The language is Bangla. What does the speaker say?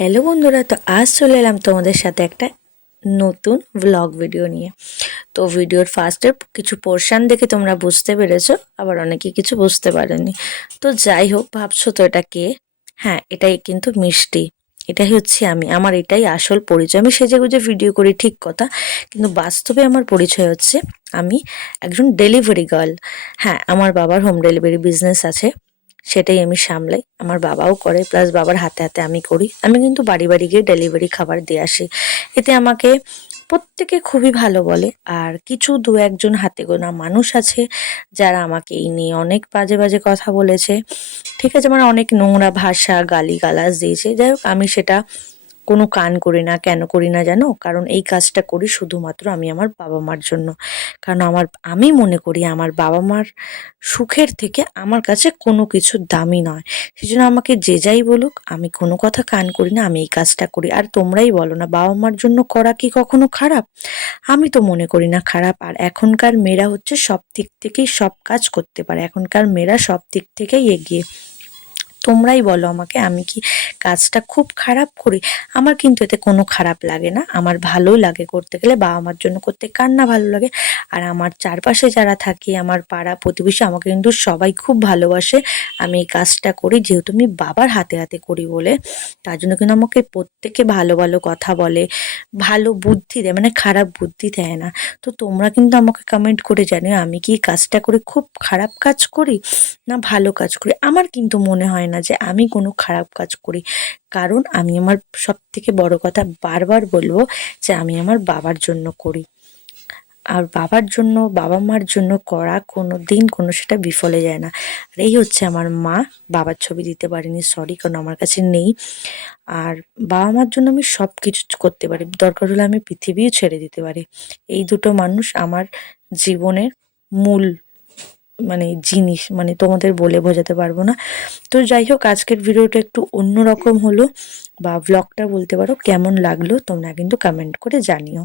হ্যালো বন্ধুরা, তো আজ চলে এলাম তোমাদের সাথে একটা নতুন ব্লগ ভিডিও নিয়ে। তো ভিডিওর ফার্স্টের কিছু পোর্শন দেখে তোমরা বুঝতে পেরেছো, আবার অনেকে কিছু বুঝতে পারেনি। তো যাই হোক, ভাবছো তো এটা কে? হ্যাঁ, এটাই কিন্তু মিষ্টি। এটাই হচ্ছে আমি, আমার এটাই আসল পরিচয়। আমি সেজেগুজে ভিডিও করি ঠিক কথা, কিন্তু বাস্তবে আমার পরিচয় হচ্ছে আমি একজন ডেলিভারি গার্ল। হ্যাঁ, আমার বাবার হোম ডেলিভারি বিজনেস আছে, সেটাই আমি সামলাই। আমার বাবাও করে, প্লাস বাবার হাতে হাতে আমি করি। আমি কিন্তু বাড়ি বাড়ি গিয়ে ডেলিভারি খাবার দিয়ে আসি। এতে আমাকে প্রত্যেকে খুবই ভালো বলে। আর কিছু দু একজন হাতে গোনা মানুষ আছে যারা আমাকে এই নিয়ে অনেক বাজে বাজে কথা বলেছে। ঠিক আছে, মানে অনেক নোংরা ভাষা গালিগালাজ দিয়েছে। যাই হোক, আমি সেটা কোনো কান করি না। কেন করি না জানো? কারণ এই কাজটা করি শুধুমাত্র আমি আমার বাবা মার জন্য। কারণ আমি মনে করি আমার বাবা মার সুখের থেকে আমার কাছে কোনো কিছু দামি নয়। সেজন্য আমাকে যে যাই বলুক, আমি কোনো কথা কান করি না, আমি এই কাজটা করি। আর তোমরাই বলো না, বাবা মার জন্য করা কি কখনো খারাপ? আমি তো মনে করি না খারাপ। আর এখনকার মেয়েরা হচ্ছে সব দিক থেকেই সব কাজ করতে পারে, এখনকার মেয়েরা সব দিক থেকেই এগিয়ে। তোমরাই বলো আমাকে, আমি কি কাজটা খুব খারাপ করি? আমার কিন্তু এতে কোনো খারাপ লাগে না, আমার ভালোই লাগে করতে গেলে। বাবা মার জন্য করতে কার না ভালো লাগে? আর আমার চারপাশে যারা থাকে, আমার পাড়া প্রতিবেশী, আমাকে কিন্তু সবাই খুব ভালোবাসে। আমি এই কাজটা করি যেহেতু আমি বাবার হাতে হাতে করি বলে। তার জন্য কিন্তু আমাকে প্রত্যেকে ভালো ভালো কথা বলে, ভালো বুদ্ধি দেয়, মানে খারাপ বুদ্ধি দেয় না। তো তোমরা কিন্তু আমাকে কমেন্ট করে জানিও, আমি কি এই কাজটা করে খুব খারাপ কাজ করি না ভালো কাজ করি? আমার কিন্তু মনে হয় না যে আমি কোনো খারাপ কাজ করি। কারণ আমি আমার সবথেকে বড় কথা বারবার বলবো যে আমি আমার বাবার জন্য করি। আর বাবার জন্য, বাবা মার জন্য করা কোনো দিন কোনো সেটা বিফলে যায় না। আর এই হচ্ছে আমার মা। বাবার ছবি দিতে পারিনি, সরি, কারণ আমার কাছে নেই। আর বাবা মার জন্য আমি সব কিছু করতে পারি, দরকার হলে আমি পৃথিবীও ছেড়ে দিতে পারি। এই দুটো মানুষ আমার জীবনের মূল মানে জিনিস, মানে তোমাদের বলে বোঝাতে পারবো না। তো যাই হোক, আজকের ভিডিওটা একটু অন্যরকম হলো, বা ব্লগটা বলতে পারো। কেমন লাগলো তোমরা কিন্তু কমেন্ট করে জানিও।